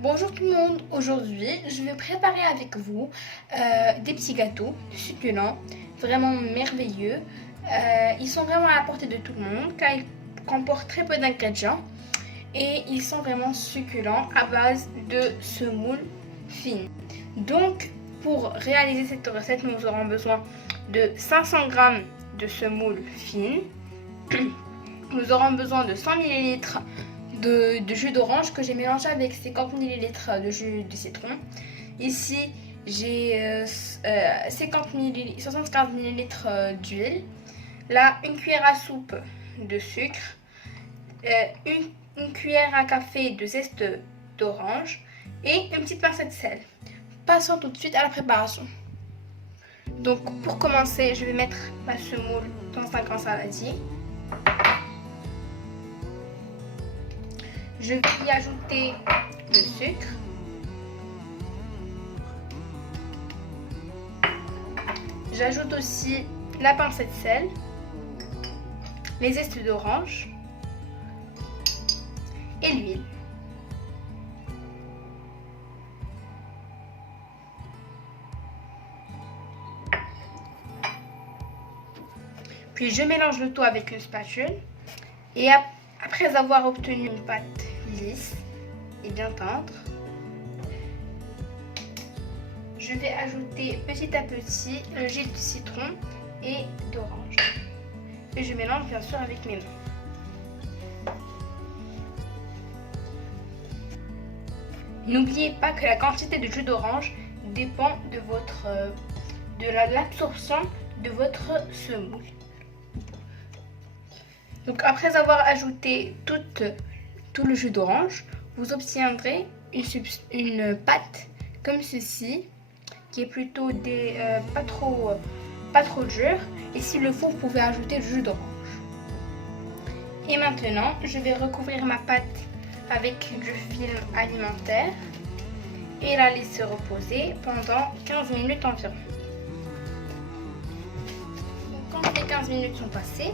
Bonjour tout le monde, aujourd'hui je vais préparer avec vous des petits gâteaux succulents, vraiment merveilleux. Ils sont vraiment à la portée de tout le monde car ils comportent très peu d'ingrédients et ils sont vraiment succulents à base de semoule fine. Donc pour réaliser cette recette, nous aurons besoin de 500 g de semoule fine. Nous aurons besoin de 100 ml de jus d'orange que j'ai mélangé avec 50 ml de jus de citron. Ici, j'ai 75 ml d'huile. Là, une cuillère à soupe de sucre, une cuillère à café de zeste d'orange et une petite pincée de sel. Passons tout de suite à la préparation. Donc, pour commencer, je vais mettre ma semoule dans un grand saladier. Je vais y ajouter le sucre. J'ajoute aussi la pincée de sel, les zestes d'orange et l'huile. Puis je mélange le tout avec une spatule et après avoir obtenu une pâte lisse et bien tendre, je vais ajouter petit à petit le jus de citron et d'orange. Et je mélange bien sûr avec mes mains. N'oubliez pas que la quantité de jus d'orange dépend de l'absorption de votre semoule. Donc après avoir ajouté tout le jus d'orange, vous obtiendrez une pâte comme ceci, qui est plutôt pas trop dure. Et s'il le faut, vous pouvez ajouter le jus d'orange. Et maintenant, je vais recouvrir ma pâte avec du film alimentaire et la laisser reposer pendant 15 minutes environ. Donc, quand les 15 minutes sont passées,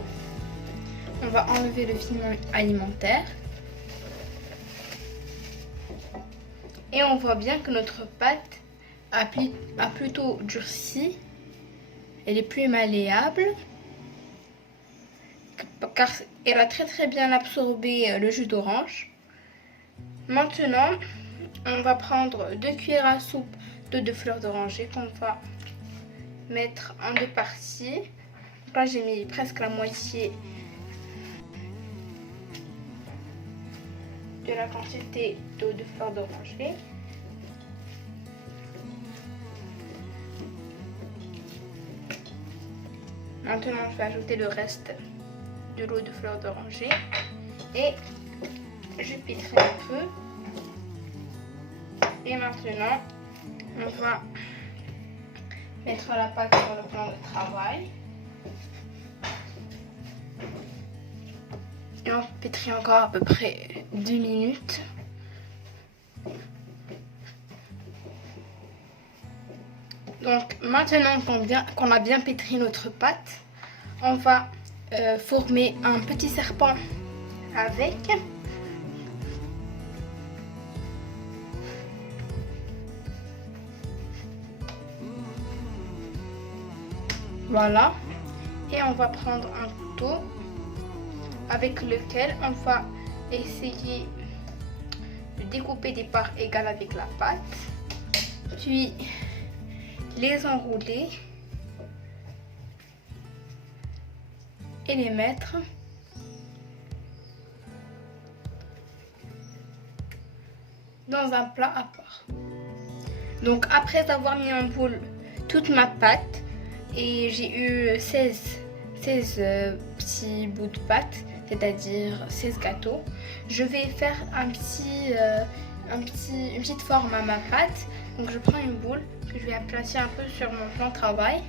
on va enlever le film alimentaire. Et on voit bien que notre pâte a plutôt durci. Elle est plus malléable car elle a très bien absorbé le jus d'orange. Maintenant, on va prendre 2 cuillères à soupe d'eau de fleur d'oranger qu'on va mettre en deux parties. Donc là, j'ai mis presque la moitié de la quantité d'eau de fleur d'oranger. Maintenant, je vais ajouter le reste de l'eau de fleur d'oranger et je pétris un peu. Et maintenant, on va mettre la pâte sur le plan de travail. Et on pétrit encore à peu près 2 minutes. Donc maintenant qu'on a bien pétri notre pâte, on va former un petit serpent avec. Voilà. Et on va prendre un couteau avec lequel on va essayer de découper des parts égales avec la pâte, puis les enrouler et les mettre dans un plat à part. Donc après avoir mis en boule toute ma pâte, et j'ai eu 16 petits bouts de pâte, c'est-à-dire 16 gâteaux, je vais faire une petite forme à ma pâte. Donc je prends une boule que je vais aplatir un peu sur mon plan de travail.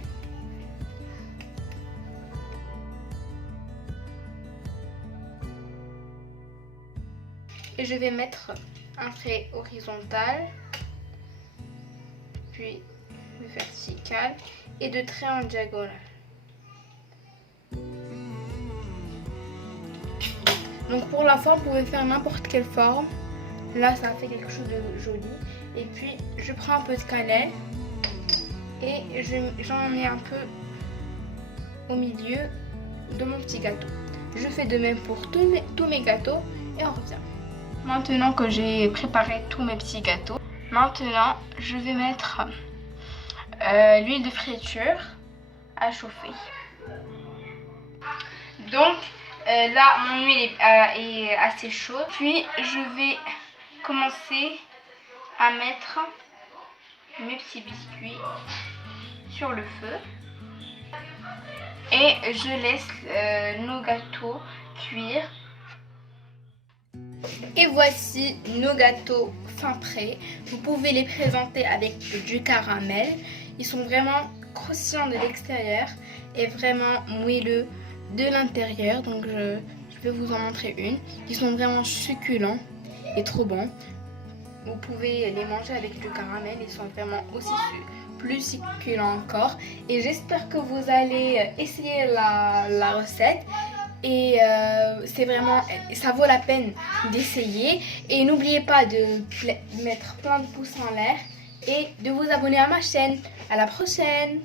Et je vais mettre un trait horizontal, puis vertical et 2 traits en diagonale. Donc pour la forme, vous pouvez faire n'importe quelle forme. Là, ça fait quelque chose de joli. Et puis, je prends un peu de cannelle et j'en mets un peu au milieu de mon petit gâteau. Je fais de même pour tous mes gâteaux et on revient. Maintenant que j'ai préparé tous mes petits gâteaux, maintenant je vais mettre l'huile de friture à chauffer. Donc là mon huile est assez chaude. Puis je vais commencer à mettre mes petits biscuits sur le feu. Et je laisse nos gâteaux cuire. Et voici nos gâteaux fin prêts. Vous pouvez les présenter avec du caramel. Ils sont vraiment croustillants de l'extérieur et vraiment moelleux de l'intérieur. Donc je vais vous en montrer une. Ils sont vraiment succulents et trop bons. Vous pouvez les manger avec du caramel. Ils sont vraiment aussi plus succulents encore. Et j'espère que vous allez essayer la recette. Et c'est vraiment, ça vaut la peine d'essayer. Et n'oubliez pas de mettre plein de pouces en l'air et de vous abonner à ma chaîne. À la prochaine!